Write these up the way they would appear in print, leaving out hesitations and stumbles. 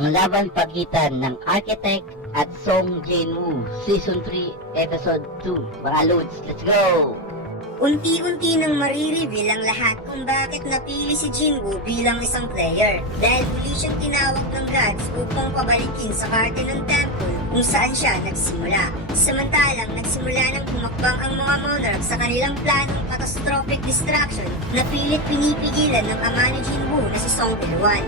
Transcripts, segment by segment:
ang laban pagitan ng Architect at Song Jin-woo, Season 3, Episode 2. Mga loads, let's go! Unti-unti nang marireveal ang lahat kung bakit napili si Jin-woo bilang isang player dahil muli siyang tinawag ng gods upang pabalikin sa parte ng temple kung saan siya nagsimula. Samantalang nagsimula ng pumakbang ang mga monarch sa kanilang planong catastrophic destruction na pilit pinipigilan ng ama ni Jin-woo na si Song Il-wan.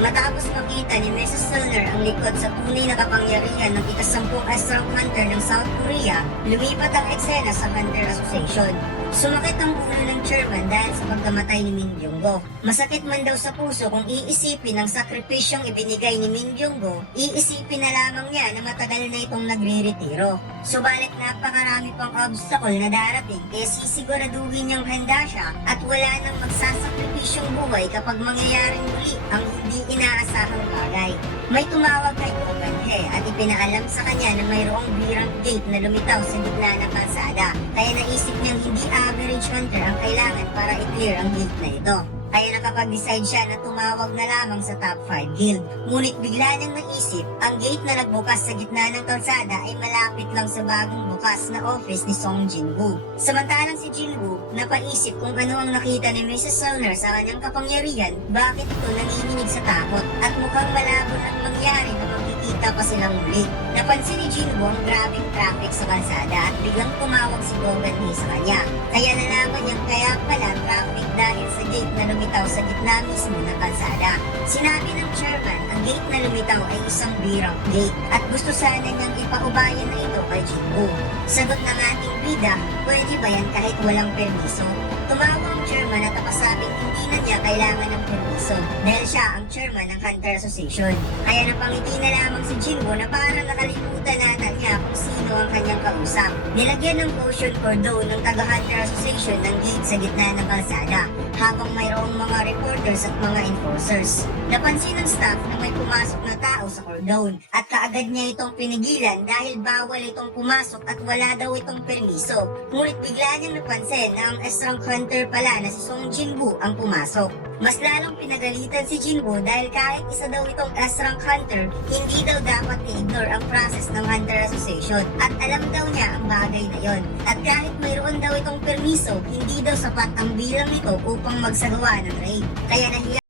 Matapos makita ni Mrs. Silner ang likod sa tunay na kapangyarihan ng ikasampung Strong Hunter ng South Korea, lumipat ang eksena sa Hunter Association. Sumakit ang ulo ng chairman dahil sa pagkamatay ni Min Byung-go. Masakit man daw sa puso kung iisipin ang sakripisyong ibinigay ni Min Byung-go, iisipin na lamang niya na matagal na itong nagre-retiro. Subalit napakarami pang obstacle na darating kaya sisiguraduhin niyang handa siya at wala nang magsasakripisyong buhay kapag mangyayaring muli ang hindi inaasahang bagay. May tumawag kay Openhe at ipinaalam sa kanya na mayroong birang gate na lumitaw sa gitna ng kalsada. Kaya naisip niyang hindi average hunter ang kailangan para i-clear ang gate na ito. Kaya nakapag-decide siya na tumawag na lamang sa top 5 guild. Ngunit bigla niyang naisip, ang gate na nagbukas sa gitna ng kalsada ay malapit lang sa bagong bukas na office ni Song Jin-woo. Samantalang si Jin-woo napaisip kung ano ang nakita ni Mrs. Silner sa kanyang kapangyarihan, bakit ito nanginginig sa takot at mukhang malabo nang mangyari na magkikita pa silang muli. Napansin ni Jin-woo ang grabing traffic sa kalsada at biglang tumawag si Gogan Hee sa kanya. Kaya nalaman niyang kaya pala traffic dahil sa gate na lumitaw sa gitna mismo ng kalsada. Sinabi ng chairman, ang gate na lumitaw ay isang birang gate at gusto sana niyang ipaubayan na ito kay Jin-woo. Sagot ng ating bida, pwede ba yan kahit walang permiso? Tumawa ang chairman at napasabing hindi na niya kailangan ng permiso dahil siya ang chairman ng Hunter Association. Kaya napangiti na lamang si Jin-woo na parang nakalimutan na niya kung sino ang kanyang kausap. Nilagyan ng caution cordon ng taga-Hunter Association ng gate sa gitna ng kalsada habang mayroong mga reporters at mga enforcers. Napansin ng staff na may pumasok na tao sa cordon at kaagad niya itong pinigilan dahil bawal itong pumasok at wala daw itong permiso. Ngunit bigla niyang napansin na ang Strong Hunter pala na si Song Jin-woo ang pumasok. Mas lalong pinagalitan si Jin-woo dahil kahit isa daw itong Strong Hunter, hindi daw dapat i-ignore ang process ng Hunter Association at alam daw niya ang bagay na yon. At kahit mayroon daw itong permiso, hindi daw sapat ang bilang nito upang magsagawa ng raid. Kaya nahiya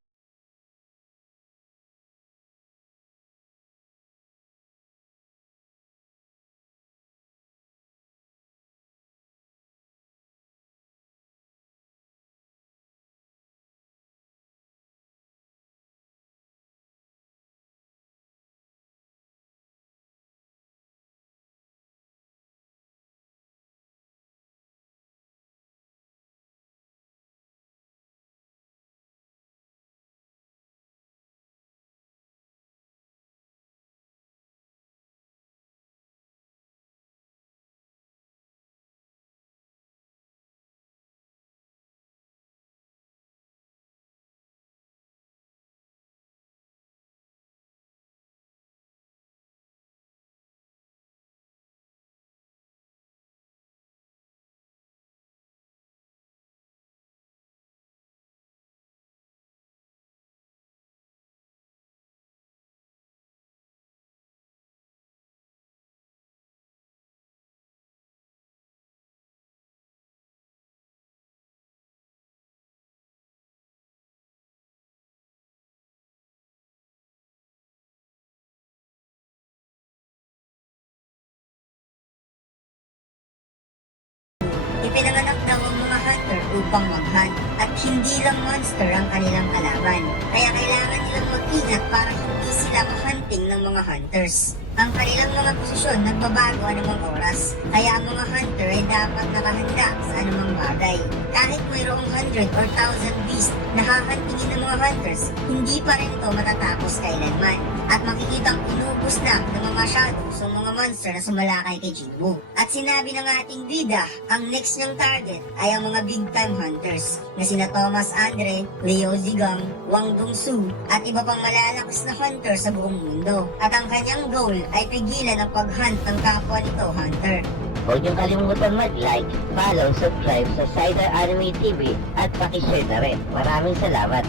ipinanganak daw ang mga hunter upang mag-hunt at hindi lang monster ang kanilang kalaban. Kaya kailangan nilang mag-ingat para hindi sila ma-hunting ng mga hunters. Ang kanilang mga posisyon nagbabago anumang oras, kaya ang mga hunter ay dapat nakahanda sa anumang bagay. Kahit mayroong 100 or 1,000 beasts na hahantingin ng mga hunters, hindi pa rin ito matatapos kailanman. At makikitang inubos na ng mga shadows ang mga monster na sumalakay kay Jin-woo. At sinabi ng ating bida, ang next niyang target ay ang mga big time hunters na sina Thomas Andre, Leo Zigong, Wang Dongsu at iba pang malalakas na hunter sa buong mundo. At ang kanyang goal ay pigilan ang pag-hunt ng kapwa nito hunter. Huwag niyong kalimutan mag-like, follow, subscribe sa Cider Anime TV at pakishare na rin. Maraming salamat!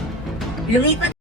Lumipat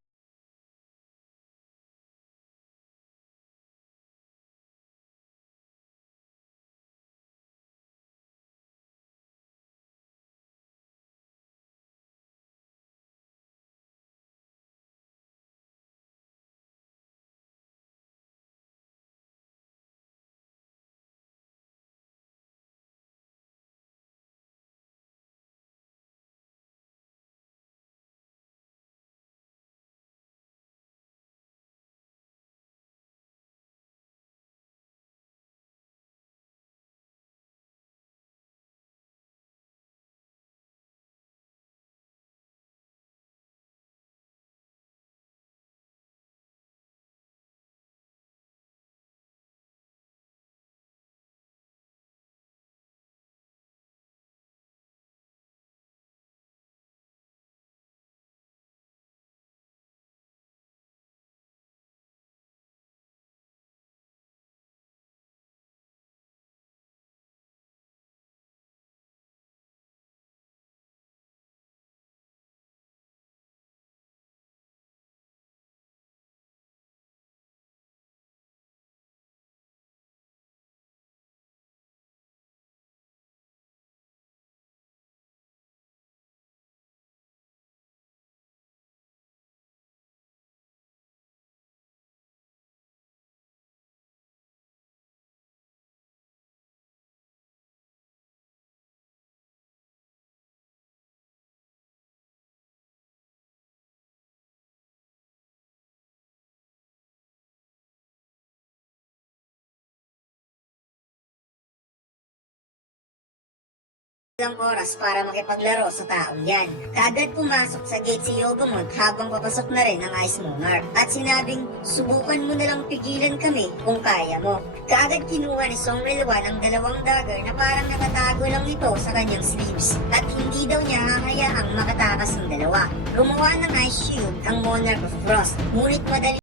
Ilang oras para makipaglaro sa taong yan. Kaagad pumasok sa gate si Yogomot habang papasok na rin ang Ice Monarch at sinabing, subukan mo nalang pigilan kami kung kaya mo. Kaagad kinuha ni Song Rilwan ang dalawang dagger na parang nakatago lang ito sa kanyang sleeves at hindi daw niya hahayaang makatakas ng dalawa. Gumawa ng Ice Shield ang Monarch of Frost, ngunit madali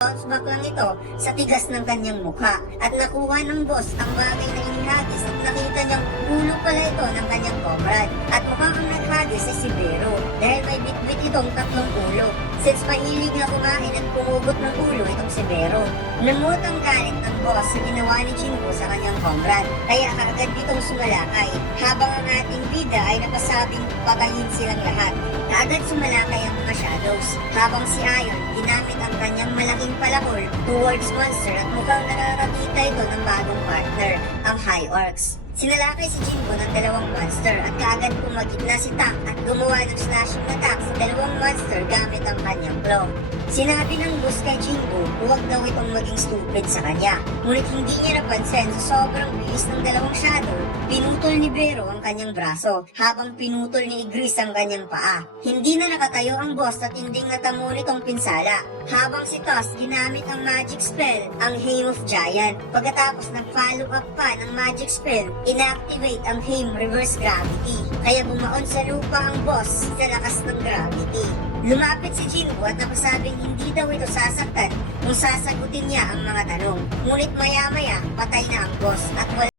bounce back lang ito sa tigas ng kanyang mukha at nakuha ng boss ang bagay na inihagis at nakita niyang ulo pala ito ng kanyang comrade at mukhang ang naghagis ay si Bero dahil may bitbit itong tatlong ulo since mahilig na kumain at pumugot ng ulo itong si Bero. Namut ang galit ng boss sa ginawa ni Jinwoo sa kanyang comrade kaya kaagad ditong sumalakay habang ang ating bida ay napasabing patayin silang lahat. Kaagad sumalakay ang mga shadows habang si Iron ginamit ang kanyang malaking palakol towards monster at mukhang nakakakita ito ng bagong partner, ang High Orcs. Sinalakay si Jinwoo ng dalawang monster at kaagad pumagit na si Tank at gumawa ng slashing attack sa dalawang monster gamit ang kanyang claw. Sinabi ng boss kay Jinwoo, huwag daw itong maging stupid sa kanya. Ngunit hindi niya napansin sa sobrang bilis ng dalawang shadow, pinutol ni Bero ang kanyang braso habang pinutol ni Igris ang kanyang paa. Hindi na nakatayo ang boss at hindi natamo nitong pinsala. Habang si Toss ginamit ang magic spell, ang Hame of Giant. Pagkatapos ng follow up pa ng magic spell, inactivate ang Hame Reverse Gravity. Kaya bumaon sa lupa ang boss sa lakas ng gravity. Lumapit si Jinwoo at napasabing hindi daw ito sasaktan kung sasagutin niya ang mga tanong. Ngunit maya-maya, patay na ang boss at wala